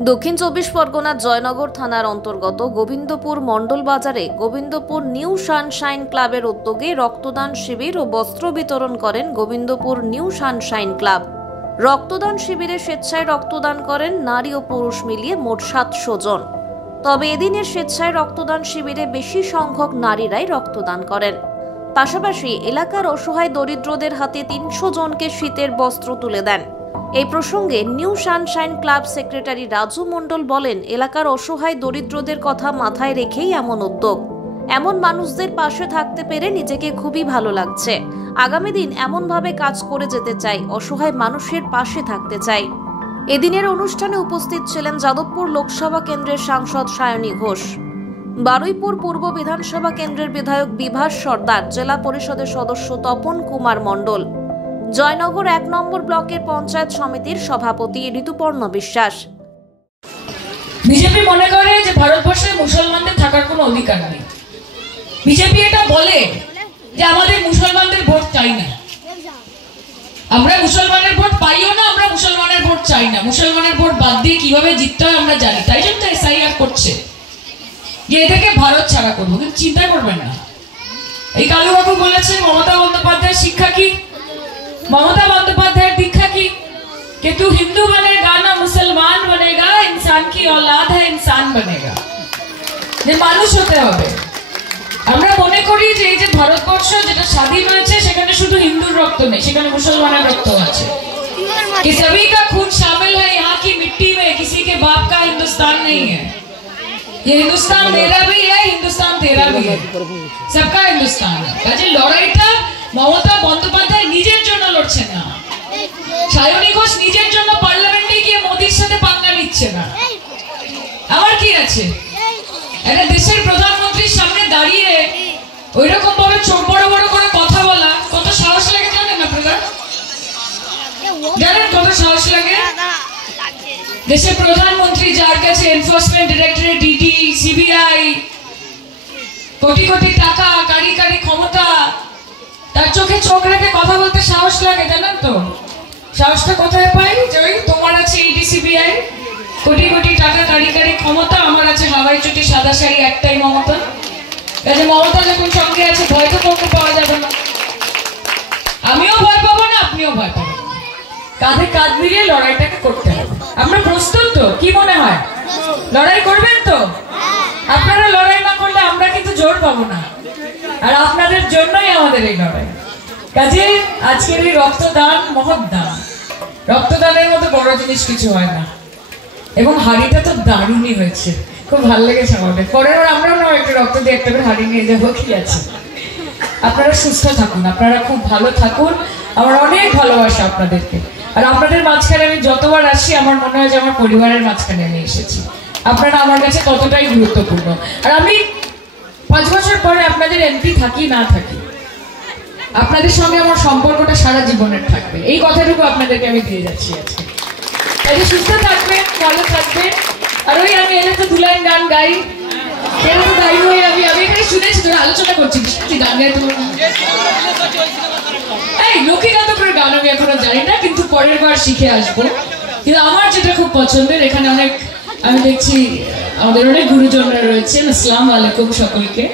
দক্ষিণ চব্বিশ পরগনার জয়নগর থানার অন্তর্গত গোবিন্দপুর মণ্ডল বাজারে গোবিন্দপুর নিউ সানশাইন ক্লাবের উদ্যোগে রক্তদান শিবির ও বস্ত্র বিতরণ করেন গোবিন্দপুর নিউ সানশাইন ক্লাব। রক্তদান শিবিরে স্বেচ্ছায় রক্তদান করেন নারী ও পুরুষ মিলিয়ে মোট 700 জন। তবে এদিনের স্বেচ্ছায় রক্তদান শিবিরে বেশি সংখ্যক নারীরাই রক্তদান করেন। পাশাপাশি এলাকার অসহায় দরিদ্রদের হাতে 300 জনকে শীতের বস্ত্র তুলে দেন। এই প্রসঙ্গে new sunshine club secretary Raju Mondal বলেন, এলাকার অসহায় দরিদ্রদের কথা মাথায় রেখেই এমন উদ্যোগ। এমন মানুষদের পাশে থাকতে পেরে নিজেকে খুবই ভালো লাগছে। আগামী দিন এমনভাবে কাজ করে যেতে চাই, অসহায় মানুষের পাশে থাকতে চাই। এদিনের অনুষ্ঠানে উপস্থিত ছিলেন যাদবপুর লোকসভা কেন্দ্রের সাংসদ সায়নী ঘোষ, বারুইপুর পূর্ব বিধানসভা কেন্দ্রের বিধায়ক বিভাস সর্দার, জেলা পরিষদের সদস্য তপন কুমার মণ্ডল, জয়নগর 1 নম্বর ব্লকের পঞ্চায়েত সমিতির সভাপতি ঋতুপর্ণ বিশ্বাস। বিজেপি মনে করে যে ভারতবর্ষে মুসলমানদের থাকার কোনো অধিকার নেই। বিজেপি এটা বলে যে আমাদের মুসলমানদের ভোট চাই না, আমরা মুসলমানের ভোট পাইও না, আমরা মুসলমানের ভোট চাই না, মুসলমানের ভোট বাদ দিয়ে কিভাবে জিততে হয় আমরা জানি, তাই জন্য এসআইআর করছে যে এদেরকে ভারত ছাড়া করবো। কিন্তু চিন্তা করবেন না, এই কালুবাবু বলেছে মমতা বন্দ্যোপাধ্যায়ের শিক্ষা কি, ममता बंदोपाध्याय दीक्षा की कि तू हिंदू बनेगा ना मुसलमान बनेगा, इंसान की औलाद है इंसान बनेगा, যে মানুষ হতে হবে। আমরা মনে করি যে এই যে ভারতবর্ষ যেটা স্বাধীন হয়েছে সেখানে শুধু হিন্দুর রক্ত নেই, সেখানে মুসলমানের রক্ত আছে। कि सभी का खून शामिल है यहाँ की मिट्टी में, किसी के बाप का हिंदुस्तान नहीं है। ये हिंदुस्तान मेरा भी है, हिंदुस्तान तेरा भी है, सबका हिंदुस्तान है। কাজে লড়াইটা মমতা বন্দ্যোপাধ্যায় নিজের জন্য লড়ছেন না, সায়নী ঘোষ নিজের জন্য পার্লামেন্টে গিয়ে মোদির সাথে পাঙ্গা নিচ্ছে না। আমার কি আছে, একটা দেশের প্রধানমন্ত্রীর সামনে দাঁড়িয়ে ওই রকম ভাবে চোখ বড় বড় করে কথা বলা কত সাহস লাগে জানেন আপনারা? জানেন কত সাহস লাগে? দেশের প্রধানমন্ত্রী যার কাছে enforcement directorate, DD, CBI, crore crore টাকা, কারি কারি ক্ষমতা, তার চোখে চোখ রেখে কথা বলতে সাহস লাগে জানেন তো? সাহসটা কোথায় পাই? যে ওই তোমার আছে ইডি, সিবিআই, কোটি কোটি টাকা, কারি কারি ক্ষমতা, আমার আছে হাওয়াই চটি, সাদা শাড়ি, একটাই মমতা। কাজে মমতা যখন সঙ্গে আছে ভয় তো কাউকে পাওয়া যাবে না, আমিও ভয় পাবো না, আপনিও ভয় পাবেন। কাঁধে কাঁধ মিলিয়ে লড়াইটাকে করতে হবে। আমরা প্রস্তুত তো? কি মনে হয় লড়াই করবেন তো? আপনারা লড়াই না করলে আমরা কিন্তু জোর পাবো না, আর আপনাদের জন্যই আমাদের এই লড়াই। কাজে আজকের এই রক্তদান মহৎ দান, রক্তদানের মতো বড় জিনিস কিছু হয় না। এবং হাড়িটা তো দারুণই হয়েছে, খুব ভালো লেগেছে আমাদের। পরের বার আমরাও না একটা রক্ত দিয়ে একটা করে হাড়ি নিয়ে যাবো, কি আছে। আপনারা সুস্থ থাকুন, আপনারা খুব ভালো থাকুন, আমার অনেক ভালোবাসা আপনাদেরকে। আর আপনাদের মাঝখানে আমি যতবার আসি আমার মনে হয় যে আমার পরিবারের মাঝখানে আমি এসেছি। আপনারা আমার কাছে ততটাই গুরুত্বপূর্ণ। আর আমি 5 বছর পরে আপনাদের এমপি থাকি না থাকি, আপনাদের সঙ্গে আমার সম্পর্কটা সারা জীবনের থাকবে, এই কথাটুকু আপনাদেরকে আমি দিয়ে যাচ্ছি আজকে। তাই সুস্থ থাকবেন, ভালো থাকবেন। আর ওই আমি এলে তো 2 লাইন গান গাই, এর তো গাই হয়ে আমি এখানে শুনেছি, তোরা আলোচনা করছি গান গাই তোমার। এই লক্ষ্মীকান্ত করে গান আমি এখনো জানি না, কিন্তু পরের বার শিখে আসবো। কিন্তু আমার যেটা খুব পছন্দের, এখানে অনেক আমি দেখছি আমাদের অনেক গুরুজনরা রয়েছেন, আসসালামু আলাইকুম সকলকে।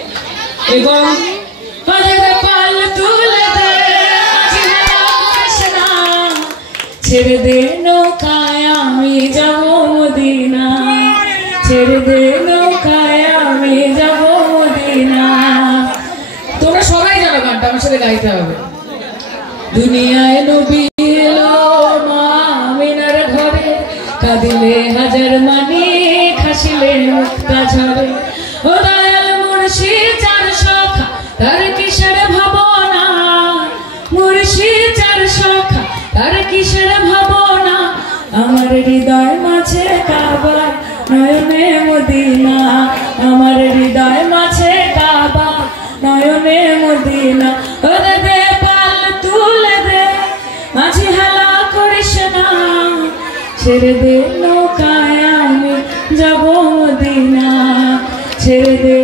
এবং ছেড়ে দে নৌকায় আমি যাব মদিনা, ছেড়ে দে নৌকায় আমি যাব মদিনা। তোমরা সবাই জানো গানটা, আমার সাথে গাইতে হবে। দুনিয়ায় নবী এলো মা আমিনার ঘরে, কাঁদিলে হাজার মানি, হাসিলে মুক্তা ঝরে। ও দয়াল মুর্শিদ চার সখা, তার কিসের ভাবনা, মুর্শিদ চার সখা, তার কিসের ভাবনা। আমার হৃদয় মাঝে কাবা, নয়নে মদিনা, আমার হৃদয় মাঝে কাবা, নয়নে মদিনা। ও দে পাল তুলে দে, মাঝি হেলা করিস না, ছেড়ে দে নৌকায় আমি যাব মদিনা, ছেড়ে দে